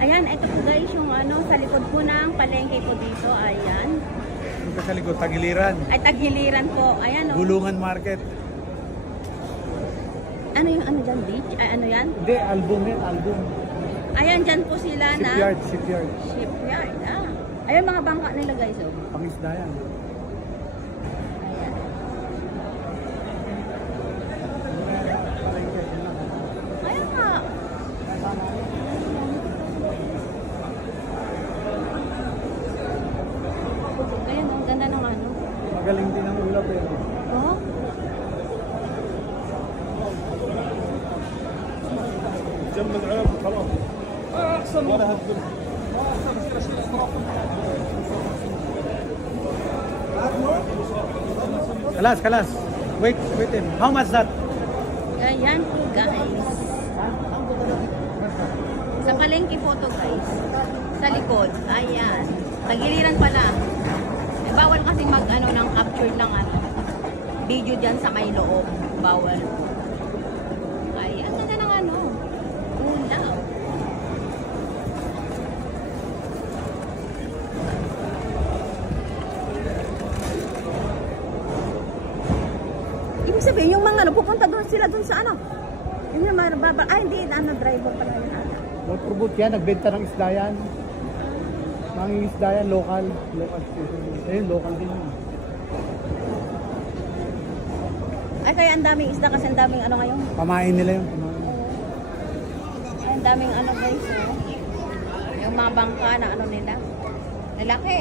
Ayan, ito po guys, yung ano, sa likod po ng palengke po dito. Ayan. Ito sa likod, Tagiliran. Ay, Tagiliran po. Ayan, oh. Gulungan Market. Ano yung ano dyan, beach? Ay, ano yan? Hindi, album yan, album. Ayan, dyan po sila na... Shipyard. Shipyard, ah. Ayan, mga bangka nila guys, oh. Pangisda yan. Ayan. Ayan nga. Ayan, ang ganda ng ano. Magaling din ang ulap eh. Oh? جنب العيال خلاص احسن ولا هالذل Kalas. Wait. How much that? Ayan po guys. Sa palengke po to guys. Sa likod. Ayan. Tagiliran pala. Eh, bawal kasi mag ano ng capture ng ano. Video dyan sa may loob. Bawal. Ayan. Ganda ng ano. Ulaw. Ibig sabihin, yung mga ano, pupunta doon sila doon sa ano. Yun yung mga babal. Ay, hindi. Ano, driver pala yun. Mag-promote yan, nagbenta ng isda yan. Manging isda yan, local station. Ayun, local din yun. Ay, kaya ang daming isda kasi ang daming ano ngayon. Pamain nila yun. Ay, ang daming ano guys. Oh. Yung mga bangka na ano nila. Lalaki.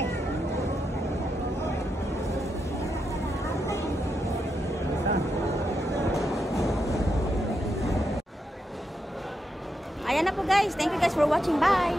Ayan na po guys. Thank you guys for watching. Bye!